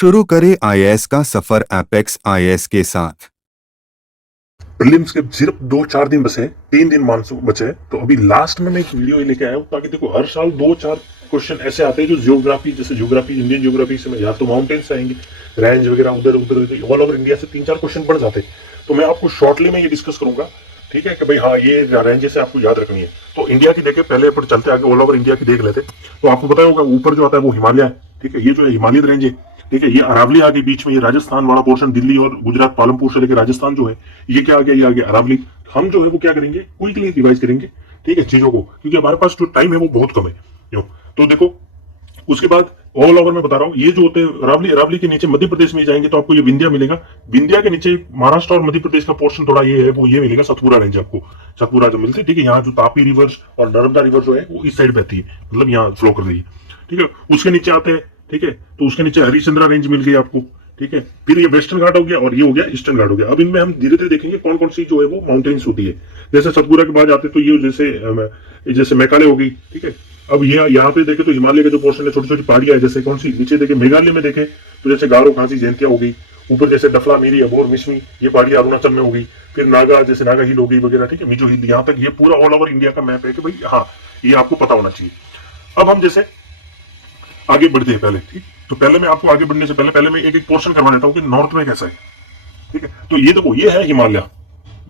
शुरू करें आईएएस का सफर एपेक्स आईएएस के साथ। प्रीलिम्स के सिर्फ 2-4 दिन बचे हैं, 3 दिन मानसून बचे हैं। तो अभी लास्ट में मैं एक वीडियो लेके आया हूँ ताकि देखो हर साल 2-4 क्वेश्चन ऐसे आते हैं जो जियोग्राफी, जैसे जियोग्राफी, इंडियन जियोग्राफी से या तो माउंटेन्स आएंगे, रेंज वगैरह, उधर उधर ऑल ओवर इंडिया से 3-4 क्वेश्चन बढ़ जाते हैं। तो मैं आपको शॉर्टली में ये डिस्कस करूंगा, ठीक है, कि भाई हाँ ये रेंजेस है, आपको याद रखनी है। तो इंडिया की देखे, पहले पर चलते आगे ऑल ओवर इंडिया की देख लेते। तो आपको पता होगा ऊपर जो आता है वो हिमालय है, ठीक है, ये जो है हिमालयन रेंज है, ठीक है। ये अरावली आ गई बीच में, ये राजस्थान वाला पोर्शन, दिल्ली और गुजरात, पालमपुर से लेकर राजस्थान जो है ये क्या आ गया, ये आ गया अरावली। हम जो है वो क्या करेंगे, क्विकली रिवाइज करेंगे, ठीक है, चीजों को, क्योंकि हमारे पास जो टाइम है वो बहुत कम है। तो देखो, उसके बाद ऑल ओवर में बता रहा हूँ, ये जो होते हैं अरावली के नीचे मध्य प्रदेश में जाएंगे तो आपको ये विंध्या मिलेगा। विंध्या के नीचे महाराष्ट्र और मध्य प्रदेश का पोर्शन थोड़ा ये है, वो ये मिलेगा सतपुरा रेंज आपको, सतपुरा जो मिलती है, ठीक है। यहाँ जो तापी रिवर्स और नर्मदा रिवर जो है वो इस साइड बहती है, मतलब यहाँ फ्लो कर रही है, ठीक है। उसके नीचे आते हैं, ठीक है, तो उसके नीचे हरिश्चंद्रा रेंज मिल गई आपको, ठीक है। फिर ये वेस्टर्न घाट हो गया और ये हो गया ईस्टर्न घाट हो गया। अब इनमें हम धीरे धीरे देखेंगे कौन कौन सी जो है वो माउंटेन्स होती है। जैसे सतपुरा के बाद आते तो ये जैसे मेघालय हो गई, ठीक है। अब ये यहाँ पे देखे तो हिमालय के जो पोर्शन है, छोटी छोटी पहाड़ियां है, जैसे कौन सी, नीचे देखे मेघालय में देखे तो जैसे गारो, खांसी, जयंतिया हो गई। ऊपर जैसे डफला, मीरी, अबोर, मिश्मी, ये पहाड़ियां अरुणाचल में हो गई। फिर नागा, जैसे नागा हिल हो गई वगैरह, ठीक है, मिजो हिल। यहाँ तक ये पूरा ऑल ओवर इंडिया का मैप है कि भाई हाँ ये आपको पता होना चाहिए। अब हम जैसे आगे बढ़ते हैं पहले, ठीक। तो पहले मैं आपको आगे बढ़ने से पहले मैं एक एक पोर्शन करवा देता हूँ कि नॉर्थ में कैसा है, ठीक है। तो ये देखो, ये है हिमालय,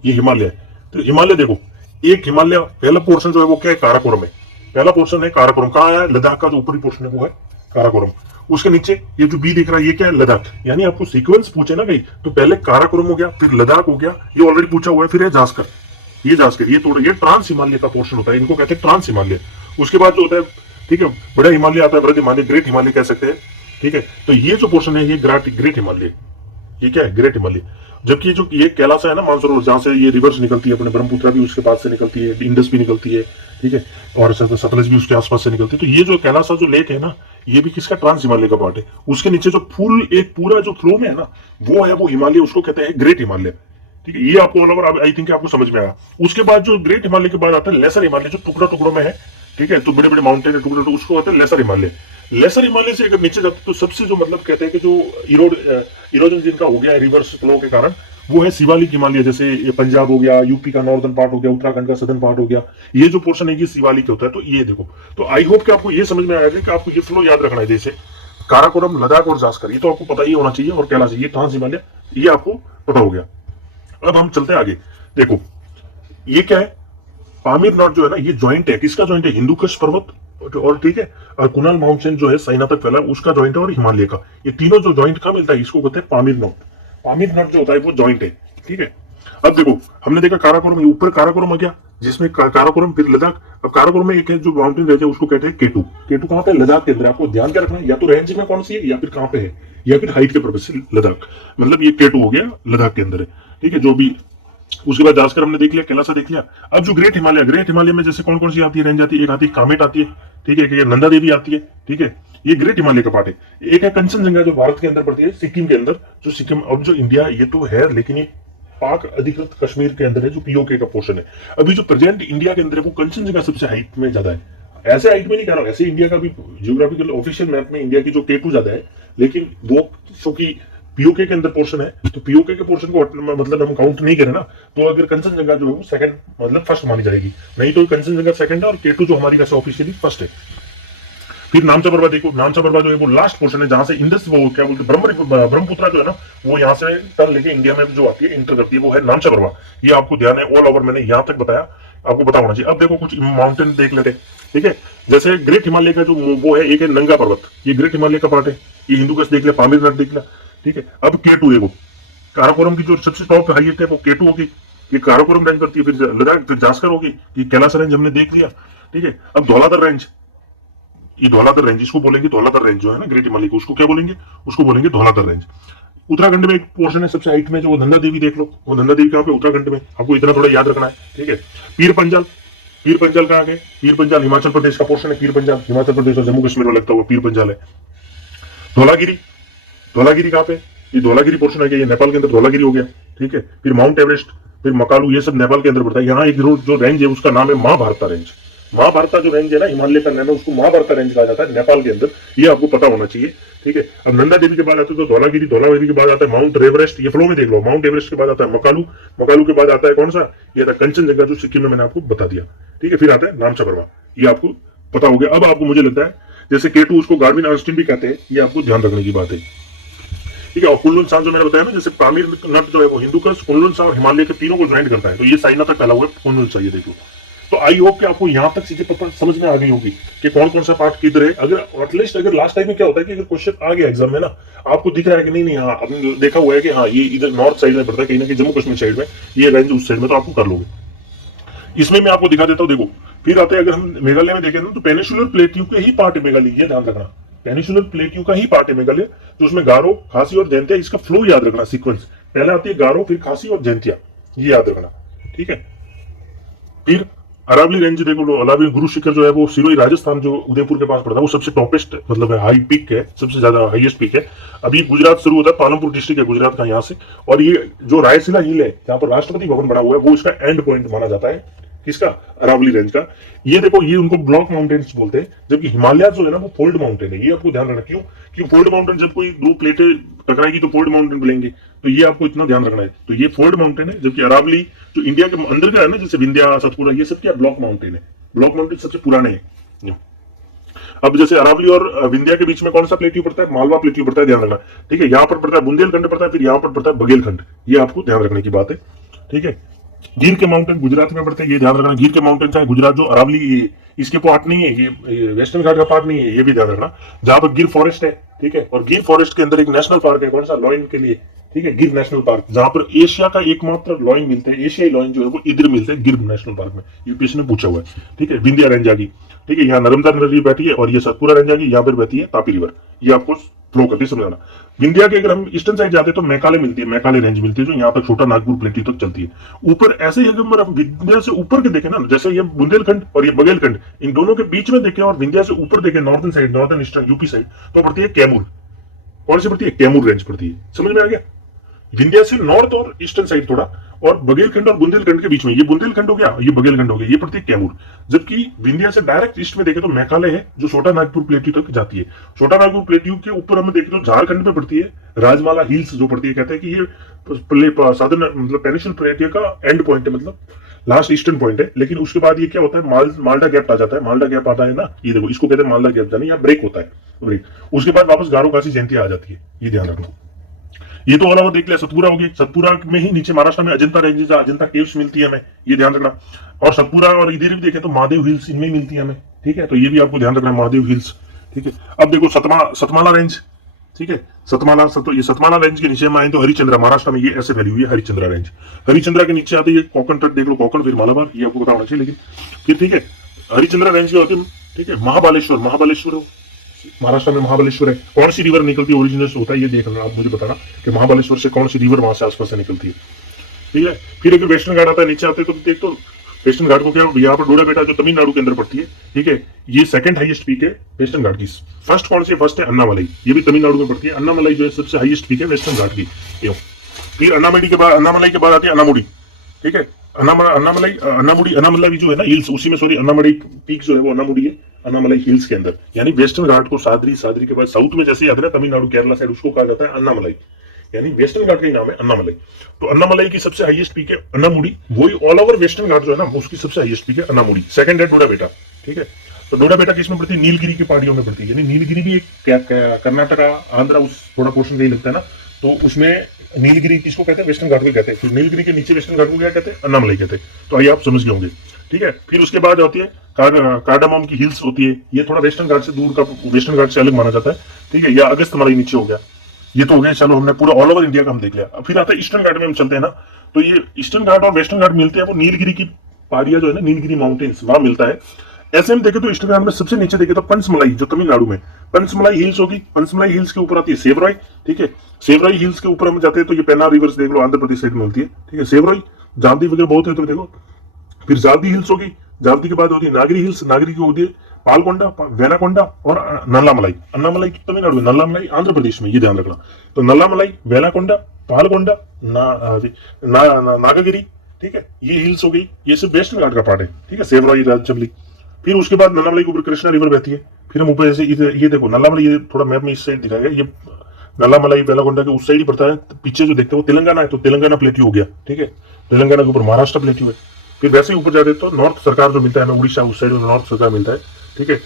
ये हिमालय है। तो हिमालय देखो, एक हिमालय पहला पोर्शन जो है वो क्या है, काराकोरम है। पहला पोर्शन है काराकोरम। कहाँ है, लद्दाख का जो ऊपरी पोर्शन है वो है काराकोरम। उसके नीचे ये जो बी दिख रहा है ये क्या है, लद्दाख। यानी आपको सीक्वेंस पूछे ना कहीं, तो पहले काराकोरम हो गया, फिर लद्दाख हो गया, ये ऑलरेडी पूछा हुआ है, फिर है जास्कर, ये जास्कर, ये थोड़ा, ये ट्रांस हिमालय का पोर्शन होता है, इनको कहते हैं ट्रांस हिमालय। उसके बाद जो होता है, ठीक है, बड़ा हिमालय आता है, बृहद हिमालय, ग्रेट हिमालय कह सकते हैं, ठीक है। तो ये जो पोर्शन है ये ग्रेट हिमालय, ये क्या है, ग्रेट हिमालय। जबकि जो ये कैलाश है ना, मानसरोवर, जहां से ये रिवर्स निकलती है, अपने ब्रह्मपुत्र भी उसके पास से निकलती है, इंडस भी निकलती है, ठीक है, और सतलज भी उसके आसपास से निकलती है। तो ये जो कैलाश जो लेक है ना, ये भी किसका, ट्रांस हिमालय का पार्ट है। उसके नीचे जो फुल एक पूरा जो फ्लो में है ना, वो है वो हिमालय, उसको कहते हैं ग्रेट हिमालय, ठीक है। ये आपको ऑल ओवर आई थिंक आपको समझ में आया। उसके बाद जो ग्रेट हिमालय के बाद आता है लेसर हिमालय, जो टुकड़ा टुकड़ों में है, ठीक है, तो बड़े बड़े माउंटेन है टुकड़े, उसको कहते हैं लेसर हिमालय। लेसर हिमालय से अगर नीचे जाते तो सबसे जो मतलब कहते हैं कि जो इरोजन जिनका हो गया है रिवर्स फ्लो के कारण, वो है शिवालिक हिमालय। जैसे ये पंजाब हो गया, यूपी का नॉर्दर्न पार्ट हो गया, उत्तराखंड का सदर्न पार्ट हो गया, ये जो पोर्शन है ये शिवालिक होता है। तो ये देखो, तो आई होप कि आपको ये समझ में आया कि आपको ये फ्लो याद रखना है। जैसे काराकोरम, लद्दाख और जास्कर, ये तो आपको पता ही होना चाहिए, और कैलाश, ये ट्रांस हिमालय, ये आपको पता हो गया। अब हम चलते हैं आगे। देखो ये क्या है, पामीर नॉट जो है ना, ये जॉइंट है, किसका जॉइंट है, हिंदुकुश पर्वत और, ठीक है, और कुनाल माउंटेन जो है साइना तक फैला उसका जॉइंट है, और हिमालय का। ये तीनों जो जॉइंट का मिलता है इसको कहते हैं पामीर नॉट। पामीर नॉट जो होता है वो जॉइंट है, ठीक है। अब देखो, हमने देखा काराकोरम, ऊपर काराकोरम आ गया, जिसमें काराकोरम, फिर लद्दाख। अब काराकोरम में एक है जो माउंटेन रेंज है, उसको कहते हैं केटू। केटू कहाँ पे, लद्दाख के अंदर। आपको ध्यान क्या रखना है, या तो रेंज में कौन सी है, या फिर कहाँ पे है, या फिर हाइट के पर्पज से लद्दाख, मतलब ये केटू हो गया, लद्दाख के अंदर है, ठीक है, जो भी। उसके बाद जास्कर हमने देख लिया, कैलाश देख लिया। अब जो ग्रेट हिमालय में जैसे कौन कौन सी आती है, रेंज आती है, एक आती है कामेट आती है, ठीक है, एक नंदा देवी आती है, ठीक है, ये ग्रेट हिमालय का पार्ट है। एक है कंचनजंगा जो भारत के अंदर पड़ती है, सिक्किम के अंदर, जो सिक्किम, अब जो इंडिया ये तो है, लेकिन ये पाक अधिकृत कश्मीर के अंदर है, जो पीओके का पोर्शन है। अभी जो प्रेजेंट इंडिया के अंदर है वो कंचनजंगा सबसे हाइट में ज्यादा है। ऐसे हाइट में नहीं कह रहा हूं, ऐसे इंडिया का भी जियोग्राफिकल ऑफिशियल मैप में इंडिया की जो केटू ज्यादा है, लेकिन वो क्योंकि पीओके के अंदर पोर्शन है, तो पीओके के पोर्शन को मतलब हम काउंट नहीं करें ना, तो अगर कंचनजंगा जो है वो सेकंड, मतलब फर्स्ट मानी जाएगी। नहीं तो कंचनजंगा सेकंड है और केटू जो हमारी वैसे ऑफिशियली फर्स्ट है। फिर नामचा परवा देखो, नामचा परवा जो है वो लास्ट पोर्शन है, जहां से इंडस, वो क्या बोलते हैं, ब्रह्मपुत्र जो है ना, वो यहाँ से टर्न लेके इंडिया में जो आती है, इंटर करती है, वो है नामचा परवा। ये आपको ध्यान है, ऑल ओवर मैंने यहाँ तक बताया, आपको पता होना चाहिए। अब देखो कुछ माउंटेन देख लेते, ठीक है। जैसे ग्रेट हिमालय का जो वो है, एक है नंगा पर्वत, ये ग्रेट हिमालय का पार्ट है। ये हिंदुकुश देख लिया, पामीर नट देख लिया, ठीक है। अब केटू है, वो काराकोरम की जो सबसे टॉप हाईएस्ट है वो केटू होगी, ये काराकोरम रेंज करती है। फिर लद्दाख, फिर जास्कर होगी, ये कैलाश रेंज हमने देख लिया, ठीक है। अब धौलाधर रेंज, ये धौलाधर रेंज, इसको बोलेंगे धौलाधर रेंज जो है ना ग्रेट हिमालय को, उसको क्या बोलेंगे, उसको बोलेंगे धौलाधर रेंज। उत्तराखंड में एक पोर्शन है सबसे हाइट में, जो नंदा देवी देख लो, वो नंदा देवी कहाँ पे, उत्तराखंड में, आपको इतना थोड़ा याद रखना है, ठीक है। पीर पंजाल, पीर पंजाल कहाँ गए, पीर पंजाल हिमाचल प्रदेश का पोर्शन है, पीर पंजाल हिमाचल प्रदेश और जम्मू कश्मीर में लगता हुआ पीर पंजाल है। धौलागिरी, धौलागिरी कहाँ पे, ये धौलागिरी पोर्शन आ गया, ये नेपाल के अंदर धौलागिरी हो गया, ठीक है। फिर माउंट एवरेस्ट, फिर मकालू, ये सब नेपाल के अंदर पड़ता है। यहाँ एक जो रेंज है उसका नाम है महाभारता रेंज। महाभारता जो रेंज है ना हिमालय का, उसको महाभारता रेंज कहा जाता है नेपाल के अंदर, ये आपको पता होना चाहिए, ठीक है। अब नंदा देवी के बाद आते हैं तो धौलागिरी, धौलागिरी के बाद आता है माउंट एवरेस्ट, ये फ्लो में देख लो। माउंट एवरेस्ट के बाद आता है मकालू, मकालू के बाद आता है कौन सा, ये था कंचनजंगा जो सिक्किम में मैंने आपको बता दिया, ठीक है। फिर आता है नामचा बर्मा, ये आपको पता हो गया। अब आपको मुझे लगता है जैसे K2 उसको गार्विन आर्स्टिन भी कहते हैं, ये आपको ध्यान रखने की बात है, ठीक है। और कुनलुन सांग जो मैंने बताया ना, जैसे पामीर नट जो है वो हिंदुकुश, कुनलुन सांग और हिमालय के तीनों को ज्वाइन करता है, तो ये साइना तक फैला हुआ है कुनलुन सांग, ये देखो। तो आई होप कि आपको यहाँ तक चीजें पता समझ में आ गई होगी कि कौन कौन सा पार्ट किधर है। अगर एटलीस्ट अगर लास्ट टाइम में क्या होता है कि अगर क्वेश्चन आ गया एग्जाम में ना, आपको दिख रहा है कि नहीं नहीं, हाँ आपने देखा हुआ है कि हाँ ये इधर नॉर्थ साइड में पड़ता है, कहीं ना कहीं जम्मू कश्मीर साइड में, ये रेंज उस साइड में, तो आपको कर लोगे। इसमें मैं आपको दिखा देता हूँ, देखो। फिर आते हैं अगर हम मेघालय में देखें ना, तो पेनिसुलर प्लेट्यू के ही पार्ट है मेघालय, ये ध्यान रखना। पेनिसुलर प्लेट्यू का ही पार्ट है मेघालय, तो उसमें गारो, खासी और जैंतिया, इसका फ्लो याद रखना, सीक्वेंस पहले आती है गारो, फिर खासी और जैंतिया, ये याद रखना, ठीक है। फिर अरावली रेंज देखो लो, अरावली गुरु शिखर जो है वो सिरोही राजस्थान जो उदयपुर के पास पड़ता है, वो सबसे टॉपेस्ट मतलब हाई पीक है, सबसे ज्यादा हाईएस्ट पीक है। अभी गुजरात शुरू होता है, पालमपुर डिस्ट्रिक्ट है गुजरात का यहाँ से, और ये जो रायसीला हिल है जहाँ पर राष्ट्रपति भवन बना हुआ है, वो इसका एंड पॉइंट माना जाता है, किसका, अरावली रेंज का। ये देखो, ये उनको ब्लॉक माउंटेन्स बोलते हैं, जबकि हिमालय जो है ना वो फोल्ड माउंटेन है, ये आपको ध्यान रखना। क्यों, क्यों फोल्ड माउंटेन, जब कोई दो प्लेटें टकराएगी तो फोल्ड माउंटेन बोलेंगे, तो ये आपको इतना ध्यान रखना है। तो ये फोल्ड माउंटेन है, जबकि अरावली जो इंडिया के अंदर का है ना, जैसे विंध्या, सतपुरा, ये सब क्या ब्लॉक माउंटेन है। ब्लॉक माउंटेन सबसे पुराने हैं। अब जैसे अरावली और विंध्या के बीच में कौन सा प्लेट्यू पड़ता है, मालवा प्लेट्यू पड़ता है, ध्यान रखना, ठीक है। यहाँ पर पड़ता है बुंदेलखंड पड़ता है, फिर यहाँ पर पड़ता है बघेलखंड, ये आपको ध्यान रखने की बात है, ठीक है। गिर के माउंटेन गुजरात में पड़ते हैं, ये ध्यान रखना। गिर के माउंटेन चाहे गुजरात जो अरावली इसके पार्ट नहीं है, ये वेस्टर्न घाट का पार्ट नहीं है, ये भी ध्यान रखना। जहां पर गिर फॉरेस्ट है, ठीक है, और गिर फॉरेस्ट के अंदर एक नेशनल पार्क है, कौन सा, लॉइन के लिए, ठीक है, गिर नेशनल पार्क, जहां पर एशिया का एकमात्र लॉइन मिलते हैं, एशियाई लॉइन जो है वो इधर मिलते हैं, गिर नेशनल पार्क में, यूपीएससी ने पूछा हुआ है, ठीक है। विंध्या रेंज आ गई, ठीक है, यहाँ नर्मदा नदी बैठी है, और ये सतपुरा रेंज आ गई, यहाँ पर बहती है तापी रिवर, ये आपको फ्लो करती है, समझाना। विंध्या के अगर हम ईस्टर्न साइड जाते हैं तो मैकाले मिलती है, मैकाले रेंज मिलती है, जो यहाँ पर छोटा नागपुर प्लेट्यू तक चलती है। ऊपर ऐसे ही अगर हम विंध्या से ऊपर के देखें ना, जैसे ये बुंदेलखंड और ये बघेलखंड, इन दोनों के बीच में देखें और विंध्या से ऊपर देखें, northern side, northern eastern UP side, तो पड़ती है कैमूर। कौन सी पड़ती है, कैमूर रेंज पड़ती है, समझ में आ गया। विंध्या से नॉर्थ और ईस्टर्न साइड थोड़ा, और बघेलखंड और बुंदेलखंड के बीच में, ये बुंदेलखंड हो गया, ये बघेलखंड हो गया, ये पड़ती है कैमूर। जबकि विंध्या से डायरेक्ट ईस्ट में देखें तो मैकाले है, जो छोटा नागपुर प्लेट्यू तक जाती है। छोटा नागपुर प्लेट्यू के ऊपर हम देखें तो झारखंड में पड़ती है राजमाला हिल्स जो पड़ती है, कहते हैं कि ये साधन मतलब पेनिसुलर प्लेट्यू का एंड पॉइंट है, मतलब लास्ट ईस्टर्न पॉइंट है। लेकिन उसके बाद ये क्या होता है, माल्डा गैप आ जाता है, माल्डा गैप आता है ना, ये देखो, इसको कहते हैं माल्डा गैप, यानी यहाँ ब्रेक होता है, ब्रेक। उसके बाद वापस गारो खासी जयंतिया आ जाती है, ये ध्यान रखो। ये तो ऑल ओवर देख लिया। सतपुरा हो गई, सतपुरा में ही नीचे महाराष्ट्र में अजंता रेंजेस, अजंता केव्स मिलती है हमें, ये ध्यान रखना। और सतपुरा और इधर भी देखें तो महादेव हिल्स, इनमें मिलती है हमें, ठीक है, तो ये भी आपको ध्यान रखना, महादेव हिल्स, ठीक है। अब देखो सतमाला रेंज, ठीक है, ये सतमाला रेंज के नीचे में आए तो हरिचंद्रा, महाराष्ट्र में ये ऐसे फैली हुई है हरिचंद्रा रेंज। हरिचंद्रा के नीचे आते ये कोकण तट देख लो, कोकण फिर मालाबार, ये आपको पता होना चाहिए। लेकिन फिर ठीक है, हरिचंद्रा रेंज के होते हैं, ठीक है। महाबालेश्वर, महाबालेश्वर महाराष्ट्र में महाबलेश्वर है, कौन सी रिवर निकलती है, ओरिजिनल से होता है, ये देखना आप, मुझे बताना कि महाबलेश्वर से कौन सी रिवर वहां से आसपास से निकलती है, ठीक है। फिर अगर वेस्टर्न घाट आता है नीचे आते हैं तो देख, तो वेस्टर्न घाट को क्या, यहाँ पर डोडा बेटा जो तमिलनाडु के अंदर पड़ती है, ठीक है, ये सेकंड हाईएस्ट पीक है वेस्टर्न घाट की। फर्स्ट कौन सी, फर्स्ट है अन्नामलाई, ये भी तमिलनाडु में पड़ती है। अन्नामलाई जो है सबसे हाईएस्ट पीक है वेस्टर्न घाट की। फिर अन्नामलाई के बाद आती है अनामुडी, ठीक है, अन्नामलाई जो है ना हिल्स, उसी में सॉरी अन्नामलाई पीक जो है वो अन्नामुडी है, अन्नामलाई हिल्स के अंदर। यानी वेस्टर्न घाट को सादरी के बाद साउथ में जैसे याद है तमिलनाडु केरला साइड, उसको कहा जाता है अन्नामलाई, यानी वेस्टर्न घाट का ही नाम है अन्नामलाई। तो अन्नामलाई की सबसे हाईएस्ट पीक है अन्नामुडी, वही ऑल ओवर वेस्टर्न घाट जो है ना उसकी सबसे हाईएस्ट पीक है अन्नामुडी। सेकंड है डोडा बेटा, ठीक है। तो डोडा बेटा किसमें पड़ती है, नीलगिरी की पहाड़ियों में पड़ती है, यानी नीलगिरी भी एक कर्नाटका आंध्रा उस थोड़ा पोर्शन नहीं लगता है ना, तो उसमें नीलगिरी किसको कहते हैं, वेस्टर्न घाट को कहते हैं। फिर नीलगिरी के नीचे वेस्टर्न घाट को क्या कहते हैं, अन्नामलाई कहते हैं। तो आइए आप समझ गए होंगे, ठीक है। फिर उसके बाद होती है कार्डामम की हिल्स होती है, ये थोड़ा वेस्टर्न घाट से दूर का, वेस्टर्न घाट से अलग माना जाता है, ठीक है। या अगस्त्यमालाई नीचे हो गया, ये तो हो गया, चलो हमने पूरा ऑल ओवर इंडिया का हम देख लिया। अब फिर आता है ईस्टर्न घाट में हम चलते हैं ना, तो ये ईस्टर्न घाट और वेस्टर्न घाट मिलते हैं, वो नीलगिरी की पहाड़ियां जो है ना, नीलगिरी माउंटेन्स, वहां मिलता है। ऐसे हम देखें तो ईस्टर्न घाट में सबसे नीचे देखें तो पंचमलाई जो तमिलनाडु में पंचमलाई हिल्स होगी, पंचमलाई हिल्स के ऊपर आती है सेवराई, ठीक है। सेवराई हिल्स के ऊपर हम जाते हैं तो ये पेन्नार रिवर्स देख लो, आंध्र प्रदेश साइड में मिलती है, ठीक है। सेवराई, जावदी वगैरह बहुत है तो देखो। फिर जावदी हिल्स होगी, जावदी के बाद होती है नागरी हिल्स, नागरी की होती है पालकोंडा, वेलाकोंडा और नल्लामलाई। अन्नामलाई तमिलनाडु में, नल्लामलाई आंध्र प्रदेश में, ये ध्यान रखना। तो नल्लामलाई, वेलाकोंडा, पालकोंडा, नागागिरी, ठीक है, ये हिल्स हो गई, ये सिर्फ वेस्टर्न घाट का पार्ट है, ठीक है, सेवराई, राजचमली। फिर उसके बाद नल्लामलाई के ऊपर कृष्णा रिवर बहती है, फिर हम ऊपर जैसे ये देखो नल्लामलाई, ये थोड़ा मैप में इस साइड दिखाया गया, ये नल्लामलाई बेलागोंडा के उस साइड ही पड़ता है। पीछे जो देखते हो तेलंगाना है, तो तेलंगाना प्लेट्यू हो गया, ठीक है। तेलंगाना के ऊपर महाराष्ट्र प्लेट्यू है। फिर वैसे ही ऊपर जाते तो नॉर्थ सरकार जो मिलता है हमें, उड़ीसा उस साइड में नॉर्थ सरकार मिलता है, ठीक है।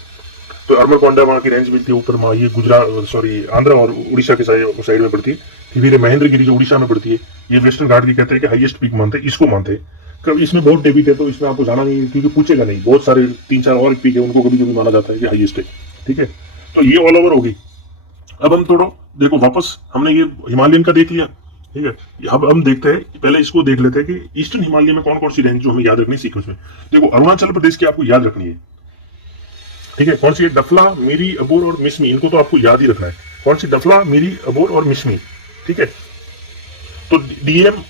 तो अरमरकोंडा वहाँ की रेंज मिलती है ऊपर, ये गुजरात सॉरी आंध्र और उड़ीसा के साइड में पड़ती है। फिर ये महेंद्रगिरी जो उड़ीसा में पड़ती है, ये वेस्टर्न घाट की कहते हैं कि हाईएस्ट पीक मानते हैं, इसको मानते हैं। कब इसमें बहुत डेबिट है, तो इसमें आपको जाना नहीं, क्योंकि पूछेगा नहीं। बहुत सारे 3-4 और पीक है, उनको कभी कभी माना जाता है कि हाईएस्ट है, ठीक है। तो ये ऑल ओवर होगी। अब हम थोड़ा देखो वापस, हमने ये हिमालयन का देख लिया, ठीक है। अब हम देखते हैं, पहले इसको देख लेते हैं कि ईस्टर्न हिमालय में कौन कौन सी रेंज जो हमें याद रखनी सीक्वेंस में। देखो अरुणाचल प्रदेश की आपको याद रखनी है, ठीक है। कौन सी? डफला, मीरी, अबोर और मिसमी, इनको तो आपको याद ही रखना है। कौन सी? डफला, मीरी, अबोर और मिसमी, ठीक है। तो डीएम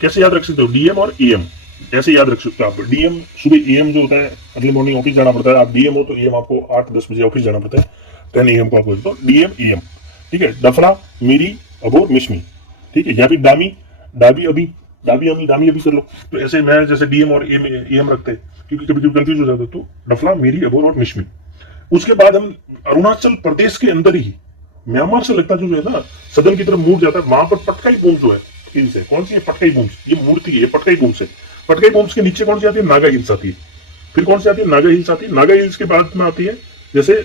कैसे याद रख सकते हो? डीएम और एएम ऐसे याद रख सकते हो आप। डीएम सुबह एएम जो होता है, अर्ली मॉर्निंग ऑफिस जाना पड़ता है, आप डीएम हो तो एएम आपको 8-10 बजे ऑफिस जाना पड़ता है, 10 AM को आपको, तो डीएम एएम, ठीक है। डफला, मीरी, अबोर, मिसमी, ठीक है। या फिर डामी, डाबी अभी, डाबी अमी, डामी अभी कर लो। तो ऐसे मैं जैसे डीएम और एएम रखते हैं, क्योंकि कभी कभी कंफ्यूज हो जाता है। तो डफला, मीरी, अबोर और मिसमी। उसके बाद हम अरुणाचल प्रदेश के अंदर ही म्यांमार से लगता जो है ना, सदन की तरफ मूव जाता है, वहां पर पटकाई बूम्स जो है हिल्स है। कौन सी है? पटकाई बूम्स, ये मूर्ति है, पटकाई बूम्स है। पटकाई बूम्स के नीचे कौन सी आती है? नागा हिल्स आती है। फिर कौन सी आती है? नागा हिल्स आती है। नागा हिल्स के बाद में आती है जैसे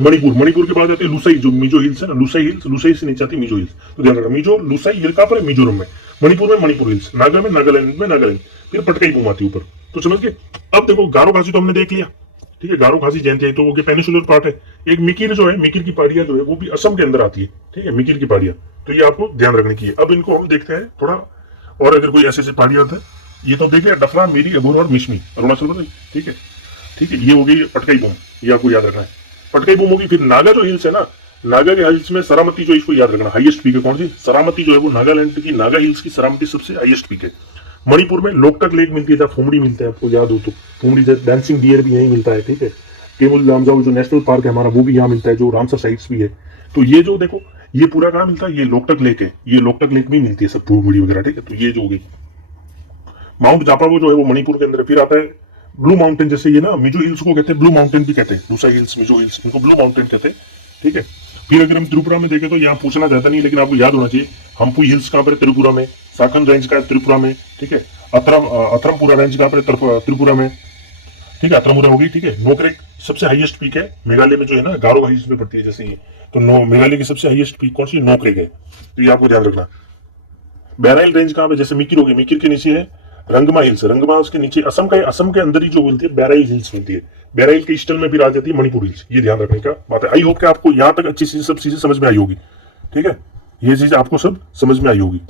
मणिपुर, मणिपुर के बाद आती है लुसाई, जो मिजो हिल्स है ना, लुसाई हिल्स, लुसाई से नीचे आती है मिजो हिल्स। तो ध्यान रखना, मिजो लुसाई ये कहां पर है? मिजोरम में। मणिपुर में मणिपुर हिल्स, नागा में नागालैंड में नागालैंड, फिर पटकाई बूम आती है ऊपर। तो समझ गए। अब देखो गारो खासी तो हमने देख लिया, ठीक है। गारो खासी जयंती तो वो पेनिसुलर पार्ट है। एक मिकिर जो है, मिकिर की पहाड़ियां जो है वो भी असम के अंदर आती है, ठीक है, मिकिर की पहाड़ियां। तो ये आपको ध्यान रखने की है। अब इनको हम देखते हैं थोड़ा, और अगर कोई ऐसे पहाड़ियां होता है, ये तो देखिए डफला, मीरी, अबोर और मिसमी, अरुणाचल प्रदेश, ठीक है, ठीक है। ये हो गई पटकाई बूम, ये आपको याद रखना है। पटकाई बूम होगी। फिर नागा जो हिल्स है ना, नागा के हिल्स में सरामती जो, इसको याद रखना, हाईएस्ट पीक है। कौन सी? सरामती जो है वो नागालैंड की, नागा हिल्स की सरामती सबसे हाईएस्ट पीक है। मणिपुर में लोकटक लेक मिलती है, फुमड़ी मिलता है, आपको याद हो तो। फुमड़ी डांसिंग डियर भी यहीं मिलता है, ठीक है। केमुल लामजाओ जो नेशनल पार्क है हमारा, वो भी यहाँ मिलता है, जो रामसर साइट्स भी है। तो ये जो देखो, ये पूरा कहाँ मिलता है? ये लोकटक लेक है, ये लोकटक लेक भी मिलती है सब, फुमड़ी वगैरह, ठीक है। तो ये जो होगी माउंट जापावो जो है वो मणिपुर के अंदर। फिर आता है ब्लू माउंटेन, जैसे ये ना मिजो हिल्स को कहते हैं, ब्लू माउंटेन भी कहते हैं, लुसा हिल्स, मिजो हिल्स, इनको ब्लू माउंटेन कहते हैं, ठीक है। फिर अगर हम त्रिपुरा में देखें तो यहाँ पूछना चाहता नहीं, लेकिन आपको याद होना चाहिए, हम्पू हिल्स कहाँ पर? त्रिपुरा में। साखन रेंज का है त्रिपुरा में, ठीक है। अत्रमपुरा रेंज कहाँ पर? त्रिपुरा में, ठीक है, अत्रमुरा होगी, ठीक है। नोकरेक सबसे हाईएस्ट पीक है मेघालय में, जो है ना गारो हिल्स में पड़ती है जैसे ये। तो मेघालय की सबसे हाईएस्ट पीक कौन सी? नोकरेक है। तो ये आपको ध्यान रखना। बैराइल रेंज कहाँ पे? जैसे मिकिर होगी, मिकिर के नीचे है रंगमा हिल्स, रंगमा उसके नीचे असम का है, असम के अंदर ही जो मिलती है बैराइल हिल्स मिलती है। बैराइल के ईस्टर्न में भी आ जाती है मणिपुर हिल्स। ये ध्यान रखने का बात है। आई होप कि आपको यहाँ तक अच्छी चीज, सब चीजें समझ में आई होगी, ठीक है। ये चीज आपको सब समझ में आई होगी।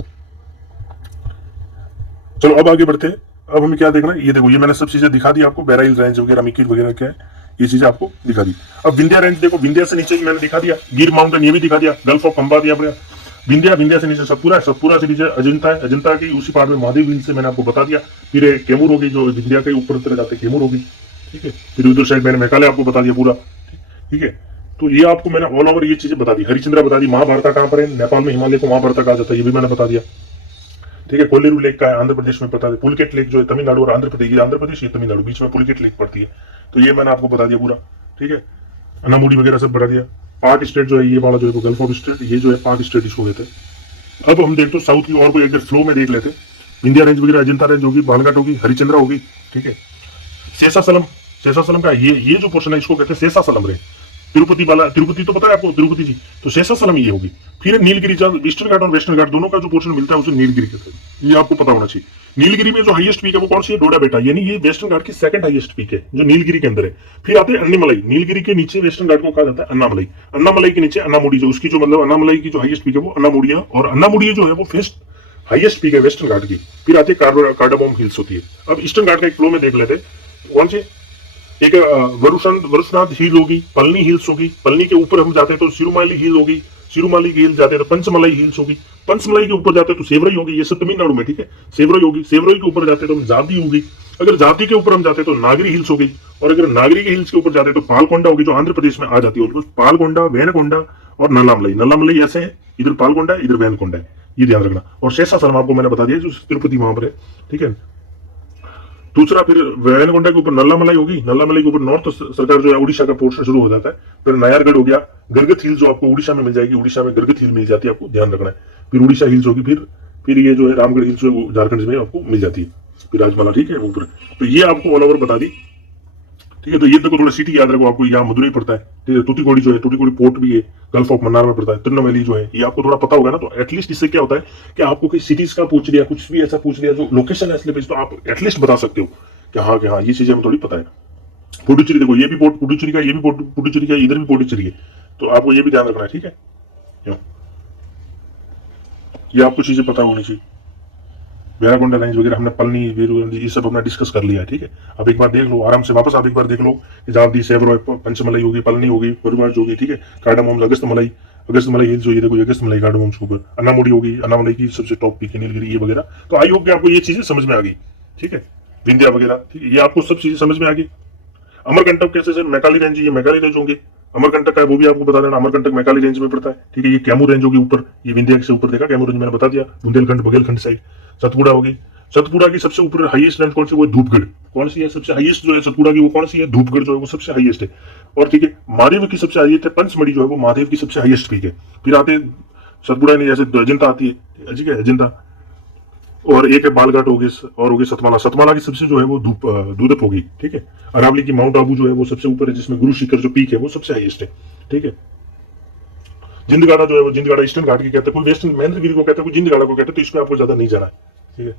चलो अब आगे बढ़ते हैं। अब हमें क्या देखना है? ये देखो, ये मैंने सब चीजें दिखा दी आपको, बैराइल रेंज वगैरह, मिकिर वगैरह क्या है, ये चीजें आपको दिखा दी। अब विंध्या रेंज देखो, विंध्या से नीचे मैंने दिखा दिया, गिर माउंटेन ये भी दिखा दिया, गल्फ ऑफ पंबा दिया बढ़िया। विंध्या, विंध्या से नीचे सतपुरा है, सतपुरा से नीचे अजंता है, अजंता की उसी पार्ट में महादेव हिल से मैंने आपको बता दिया। फिर केमूर होगी, जो विंध्या के ऊपर उतर जाते केमूर होगी, ठीक है। फिर उधर साइड मैंने मेघालय आपको बता दिया पूरा, ठीक है। तो ये आपको मैंने ऑल ओवर ये चीजें बता दी। हरिचंद्रा बता दी, महाभारत कहाँ पर है? नेपाल में, हिमालय को महाभारत कहा जाता है, ये भी मैंने बता दिया, ठीक है। कोलेरू लेक का है आंध्र प्रदेश में, बता दे। पुलकेट लेक जो है तमिलनाडु और आंध्र प्रदेश, ये आंध्र प्रदेश, ये तमिलनाडु, बीच में पुलकेट लेक पड़ती है। तो ये मैंने आपको बता दिया पूरा, ठीक है। अनामुडी वगैरह सब बता दिया। पाक स्टेट जो है ये वाला जो है वो गल्फ ऑफ स्टेट, ये जो है पाक स्टेट इसको कहते हैं। अब हम देखते हैं साउथ की और कोई अगर फ्लो में देख लेते हैं। विंध्या रेंज वगैरह, अजंता रेंज होगी, बालघाट होगी, हरिचंद्रा होगी, ठीक है। शेषाचलम, शेषाचलम का ये जो पोर्शन है इसको कहते हैं शेषाचलम रेंज। तिरुपति वाला, तिरुपति तो पता है आपको, तिरुपति जी, तो शेषाचलम ये होगी। फिर नीलगिरी, ईस्टर्न घाट और वेस्टर्न घाट दोनों का जो पोर्शन मिलता है उसे नीलगिरी कहते हैं, ये आपको पता होना चाहिए। नीलगिरी में जो हाईएस्ट पीक है वो कौन सी है? डोडा बेटा, यानी ये वेस्टर्न घाट की सेकंड हाईएस्ट पीक है जो नीलगिरी के अंदर है। फिर आते हैं अन्नीमलाई, नीलगिरी के नीचे वेस्टर्न घाट को कहा जाता है अन्नामलाई। अन्नामलाई के नीचे अन्नामुडी, जो उसकी जो मतलब अन्नामलाई की जो हाईएस्ट पीक है वो अन्नामुडिया, और अन्नामुडिया जो है वो फर्स्ट हाईएस्ट पीक है वेस्टर्न घाट की। फिर आती है कार्डामोम हिल्स होती है। अब ईस्टर्न घाट का एक फ्लो में देख लेते हैं, कौन से? एक वरुषनाथ हिल होगी, पलनी हिल्स होगी, पलनी के ऊपर हम जाते हैं तो सिरुमाली हिल होगी, सिरुमाली की हिल जाते हैं तो पंचमलाई हिल्स होगी, पंचमलाई के ऊपर जाते हैं तो सेवरई होगी, ये सब तमिलनाडु में, ठीक है। सेवरई होगी, सेवरई के ऊपर जाते हैं तो जाती होगी, अगर जाति के ऊपर हम जाते हैं तो नागरी हिल्स होगी, और अगर नागरी के हिल्स के ऊपर जाते हैं तो पालकोंडा होगी, जो आंध्र प्रदेश में आ जाती है। पालकोंडा, वैनकोंडा और नल्लामलाई, नल्लामलाई ऐसे है, इधर पालकोंडा है, इधर वैनकोंडा है, ये ध्यान रखना। और शेषाचलम आपको मैंने बता दिया जो तिरुपति वहां पर है, ठीक है। दूसरा फिर वैनगोंडा के ऊपर नल्ला मलाई होगी, नल्ला मलाई के ऊपर नॉर्थ सरकार जो है उड़ीसा का पोर्शन शुरू हो जाता है। फिर नायरगढ़ हो गया, गरगत हिल्स जो आपको उड़ीसा में मिल जाएगी, उड़ीसा में गरगत हिल मिल जाती है, आपको ध्यान रखना है। फिर उड़ीसा हिल्स होगी, फिर ये जो है रामगढ़ हिल्स जो है वो झारखंड में आपको मिल जाती है, फिर राजमाला, ठीक है ऊपर। तो ये आपको ऑल ओवर बता दी, ठीक है। तो ये देखो थोड़ा सिटी याद रखो आपको, यहाँ मदुरई पड़ता है, ठीक है। तूतीकोड़ी जो है, तूतीकोड़ी पोर्ट भी है, गल्फ ऑफ मन्नार में पड़ता है। तिरुनेलवेली जो है ये आपको थोड़ा पता होगा ना, तो एटलीस्ट इससे क्या होता है कि आपको कोई सिटीज का पूछ लिया, कुछ भी ऐसा पूछ लिया जो लोकेशन है इसलिए, तो आप एटलीस्ट बता सकते हो कि हाँ ये चीजें हमें थोड़ी पता है। पुडुचेरी देखो, ये भी पोर्ट पुडुचेरी का, ये भी पोर्ट पुडुचेरी का, इधर भी पुडुचेरी है, तो आपको ये भी ध्यान रखना है, ठीक है। ये आपको चीजें पता होनी चाहिए। वेरागोंडा लाइन्स वगैरह हमने पलनी ये सब हमने डिस्कस कर लिया है, ठीक है। अब एक बार देख लो आराम से, वापस आप एक बार देख लो कि जावदी, सेवरॉय, पंचमलाई होगी, पलनी होगी, बरुमाज होगी, ठीक है। कार्डामोम, अगस्त मलाई हिल्स जो ये देखो, अगस्त मलाई कार्डामोम के ऊपर अन्नामुडी होगी, अन्नामलाई की सबसे टॉप पीक है, नीलगिरी, ये वगैरह। तो आई होप कि आपको ये चीजें समझ में आ गई, ठीक है। विंध्या वगैरह, ठीक है, ये आपको सब चीजें समझ में आ गई। अमरकंटक कैसे सर, मैकाली रेंज, ये मैकाली रेंज होंगे। अमरकंटक का है वो भी आपको बता देना, अमरकंटक मैकाली रेंज में पड़ता है, ठीक है। ये कैमूर रेंज होगी ऊपर, ये विंध्या से ऊपर देखा, कैमूर रेंज मैंने बता दिया, बुंदेलखंड बघेलखंड साइड। सतपुड़ा होगी, सतपुड़ा की सबसे ऊपर हाईएस्ट रेंज कौन सी, वो धूपगढ़। कौन सी है सबसे हाईएस्ट जो है सतपुड़ा की, वो कौन सी है, धूपगढ़ जो है वो सबसे हाईएस्ट है। और ठीक है, महादेव की सबसे हाईएस्ट है पंचमढ़ी जो है वो महादेव की सबसे हाईएस्ट पीक है। फिर आते हैं सतपुड़ा नहीं, जैसे अजंता आती है, ठीक है, अजंता। और एक है बालघाट होगी, और होगी सतमाला। सतमाला की सबसे जो है वो दूधप होगी, ठीक है। अरावली की माउंट आबू जो है वो सबसे ऊपर है, जिसमें गुरु शिखर जो पीक है वो सबसे हाईएस्ट है, ठीक है। जिंदगाड़ा जो है वो, जिंदगाड़ा ईस्टर्न घाट की कहते हैं, कोई वेस्टर्न महेंद्रगिरी को कहते हैं, कोई जिंदगाड़ा को कहते हैं, तो इसमें आपको ज्यादा नहीं जाना है, ठीक है।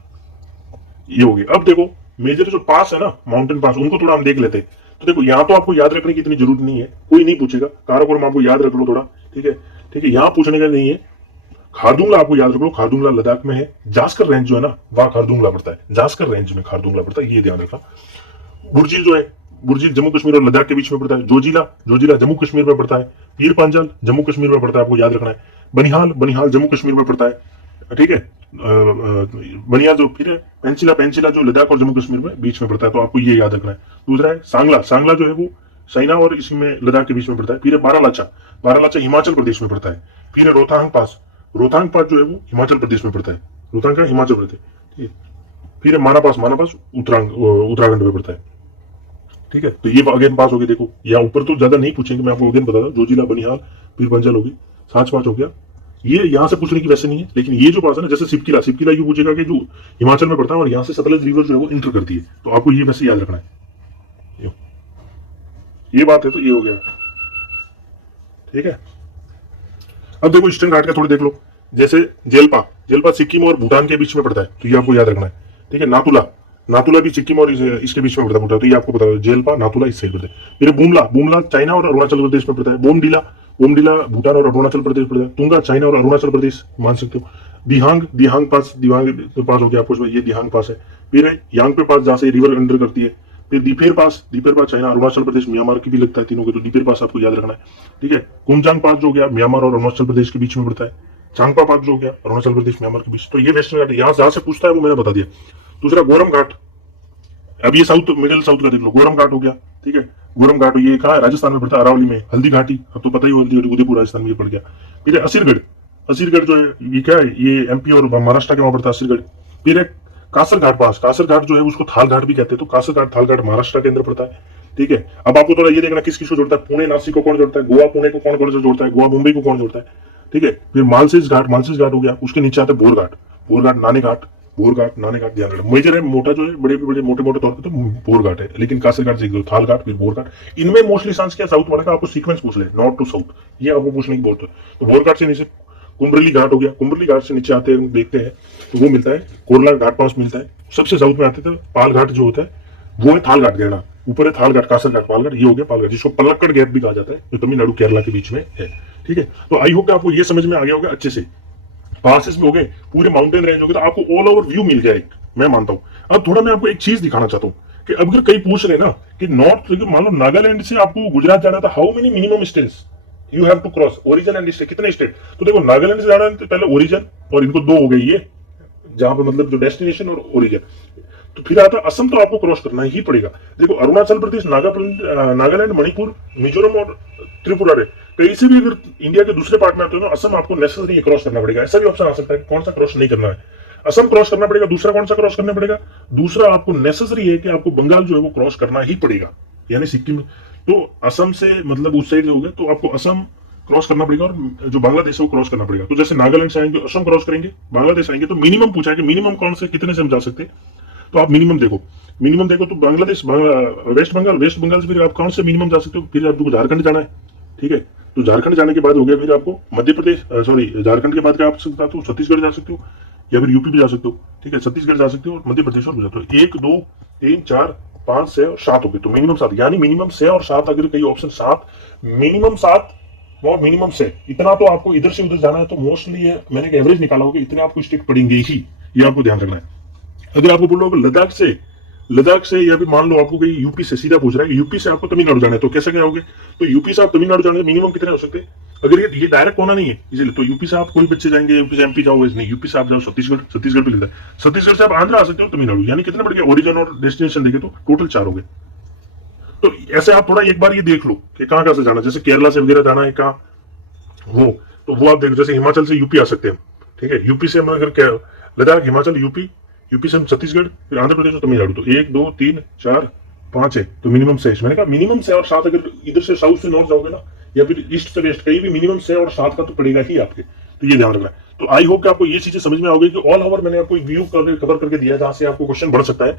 ये होगी। अब देखो मेजर जो पास है ना, माउंटेन पास, उनको थोड़ा हम देख लेते हैं। तो देखो यहाँ तो आपको याद रखने की इतनी जरूरत नहीं है, कोई नहीं पूछेगा। काराकोरम आपको याद रख लो थोड़ा, ठीक है, ठीक है, यहाँ पूछने का नहीं है। खारदुंगला आपको याद रख लो, खारदुंगला लद्दाख में है। जास्कर रेंज जो है ना, वहां खारदुंगला पड़ता है, जास्कर रेंज में खारदुंगला पड़ता है, ये ध्यान रखना। बुर्जिल जो है, बुर्जिल जम्मू कश्मीर और लद्दाख के बीच में पड़ता है। जोजिला जम्मू कश्मीर में पड़ता है। पीर पांजल जम्मू कश्मीर में पड़ता है, आपको याद रखना है। बनिहाल जम्मू कश्मीर में पड़ता है, ठीक है। बनिहाल जो फिर है, पेंसिला जो लद्दाख और जम्मू कश्मीर में बीच में पड़ता है, तो आपको ये याद रखना है। दूसरा है सांगला जो है वो चाइना और इसमें लद्दाख के बीच में पड़ता है। फिर है बारालाचा हिमाचल प्रदेश में पड़ता है। फिर है रोहतांग पास जो है वो हिमाचल प्रदेश में पड़ता है, रोहतांग का हिमाचल प्रदेश, ठीक है। फिर है माना पास उत्तराखंड में पड़ता है, ठीक है। तो ये अगेन पास होगी, देखो यहाँ ऊपर तो ज्यादा नहीं पूछेंगे, मैं आपको अगेन बता दूं, जोजिला, बनिहाल, पीर पंजल होगी, सांच पास हो गया। ये यहाँ से पूछने की वैसे नहीं है, लेकिन ये जो पास है ना, जैसे सिपकिला ये पूछेगा कि जो हिमाचल में पड़ता है और यहाँ से सतलज रिवर जो है वो इंटर करती है, तो आपको ये वैसे याद रखना है। ये बात है, तो ये हो गया, ठीक है। अब देखो ईस्टर्न घाट का थोड़ा देख लो, जैसे जेलपा सिक्किम और भूटान के बीच में पड़ता है, तो ये आपको याद रखना है, ठीक है। नातुला भी सिक्किम और इसके बीच में पड़ता है, तो ये आपको पता है, जेलपा नातुला इस साइड पड़ता है। फिर बुमला चाइना और अरुणाचल प्रदेश में पड़ता है। बोमडिला भूटान और अरुणाचल प्रदेश पड़ता है। तुंगा चाइना और अरुणाचल प्रदेश मान सकते हो। दिहांग पास हो गया आपको, ये दिहांग पास है। फिर है यांगपे पास, जहाँ से रिवर अंडर करती है। फिर दीपेर पास चाइना, अरुणाचल प्रदेश, म्यांमार की भी लगता है तीनों के, तो दीपेर पास आपको याद रखना है, ठीक है। कुमजांग पास जो हो गया म्यांमार और अरुणाचल प्रदेश के बीच में पड़ता है। चांगपा पास जो हो गया अरुणाचल प्रदेश म्यांमार के बीच, तो ये वेस्टर्न घाट यहाँ जहां से पूछता है वो मैंने बता दिया। दूसरा गोरम घाट, अब ये मिडिल साउथ का देख लो, गोरम घाट हो गया, ठीक है। गोरम घाट ये कहा है, राजस्थान में पड़ता है, अरावली में। हल्दी घाटी, अब तो पता ही हो, हल्दी घाटी उदयपुर राजस्थान में पड़ गया। फिर असीरगढ़ जो है ये क्या है, ये एमपी और महाराष्ट्र के वहां पड़ता है असीरगढ़। फिर है कासर घाट जो है उसको थाल घाट भी कहते हैं, तो कासर थाल घाट महाराष्ट्र के अंदर पड़ता है, ठीक है। अब आपको थोड़ा ये देखना किस को जोड़ता है, पुणे नासिक को कौन जोड़ता है, गोवा पुणे को कौन जोड़ता है, गोवा मुंबई को कौन जोड़ता है, ठीक है। फिर मालसेज घाट हो गया, उसके नीचे आता है बोरघाट नाने घाट ध्यान रखना। मेजर है मोटा जो है, बड़े मोटे तौर पे तो बोरघाट है, लेकिन कासर घाट से थाल घाट फिर बोरघाट। इनमें मोस्टली चांस क्या, साउथ वाला का आपको सीक्वेंस पूछ ले, नॉर्थ टू साउथ, ये आपको पूछने की बहुत है। तो बोरघाट से नीचे कुंभरली घाट हो गया, कुंभरली घाट से नीचे आते हैं देखते हैं तो वो मिलता है कोरला घाट पास मिलता है। सबसे साउथ में आते थे पाल घाट जो होता है वो है थाल घाट गहना, ऊपर है थाल घाट, कासर घाट, पाल घाट, ये हो गया पाल घाट, जिसको पलक्कड़ गैप भी कहा जाता है, जो तमिलनाडु केरला के बीच में है, ठीक है। तो आई होप कि आपको ये समझ में आ गया होगा अच्छे से। पासेस में हो गए, पूरे माउंटेन रेंज हो गए, तो आपको ऑल ओवर व्यू मिल गया एक, मैं मानता हूं। अब थोड़ा मैं आपको एक चीज दिखाना चाहता हूँ कि अगर कहीं पूछ रहे ना कि नॉर्थ, मान लो नागालैंड से आपको गुजरात जाना था, how many minimum states you have to cross, origin and state, कितने स्टेट। तो देखो नागालैंड से जाना है तो पहले ओरिजिन, और इनको दो हो गई ये, जहां पे मतलब जो डेस्टिनेशन और ओरिजिन। तो फिर आता असम, तो आपको क्रॉस करना ही पड़ेगा। देखो अरुणाचल प्रदेश, नागालैंड, मणिपुर, मिजोरम और त्रिपुरा रे, कहीं से भी अगर इंडिया के दूसरे पार्ट में आते हो तो असम आपको नेसेसरी क्रॉस करना पड़ेगा। ऐसा भी ऑप्शन आ सकता है कौन सा क्रॉस नहीं करना है। असम क्रॉस करना पड़ेगा। दूसरा कौन सा क्रॉस करना पड़ेगा? दूसरा आपको नेसेसरी है कि आपको बंगाल जो है वो क्रॉस करना ही पड़ेगा, यानी सिक्किम। तो असम से मतलब उस साइड हो गया तो आपको असम क्रॉस करना पड़ेगा और जो बांग्लादेश है वो क्रॉस करना पड़ेगा। तो जैसे नागालैंड से आएंगे असम क्रॉस करेंगे, बांग्लादेश आएंगे तो मिनिमम पूछा है कि मिनिमम कौन से कितने से हम जा सकते हैं। तो आप मिनिमम देखो तो बांग्लादेश वेस्ट बंगाल से फिर आप कौन से मिनिमम जा सकते हो? फिर आपको झारखंड जाना है, ठीक है। तो झारखंड जाने के बाद हो गया फिर आपको मध्य प्रदेश, सॉरी झारखंड के बाद क्या आप सकते हो? छत्तीसगढ़ जा सकते हो या फिर यूपी भी जा सकते हो, ठीक है। छत्तीसगढ़ जा सकते हो और मध्य प्रदेश और गुजरात हो। 1 2 3 4 5 6 और 7 हो गए। तो मिनिमम 7, यानी मिनिमम 6 और 7, अगर कई ऑप्शन 7 मिनिमम 7 और मिनिमम 6, इतना तो आपको इधर से उधर जाना है। तो मोस्टली मैंने एक एवरेज निकाला होगा, इतने आपको स्टेट पड़ेंगे ही, ये आपको ध्यान रखना है। अगर आपको बोल रहा होगा लद्दाख से या फिर मान लो आपको कहीं यूपी से सीधा पूछ रहा है, यूपी से आपको तमिलनाडु जाना है, तो कैसे जाओगे? तो यूपी से आप तमिलनाडु जाने मिनिमम कितने हो सकते हैं? अगर ये डायरेक्ट होना नहीं है इसलिए, तो यूपी से आप कोई बच्चे जाएंगे, यूपी से एमपी जाओगे नहीं, यूपी से आप जाओ छत्तीसगढ़ पे लिखा है, छत्तीसगढ़ से आप आंध्र आ सकते हो, तमिलनाडु, यानी कितने बढ़ गए? ओरिजिन और डेस्टिनेशन देखे तो टोटल 4 हो गए। तो ऐसे आप थोड़ा एक बार ये देख लो कि कहाँ से जाना, जैसे केरला से वगैरह जाना है कहाँ हो, तो वो आप देख, जैसे हिमाचल से यूपी आ सकते हैं, ठीक है। यूपी से हम अगर लद्दाख, हिमाचल, यूपी से हम छत्तीसगढ़, फिर आंध्र प्रदेश और तमिलनाडु। तो 1 2 3 4 5 है, तो मिनिमम 6। मैंने कहा मिनिमम 6 और 7, अगर इधर से साउथ से नॉर्थ जाओगे ना या फिर ईस्ट से वेस्ट, कहीं भी मिनिमम 6 और 7 का तो पड़ेगा ही आपके। तो ये ध्यान रखना है। तो आई होप कि आपको ये चीजें समझ में आ गई कि ऑल ओवर मैंने आपको व्यू कवर करके दिया जहां से आपको क्वेश्चन बढ़ सकता है।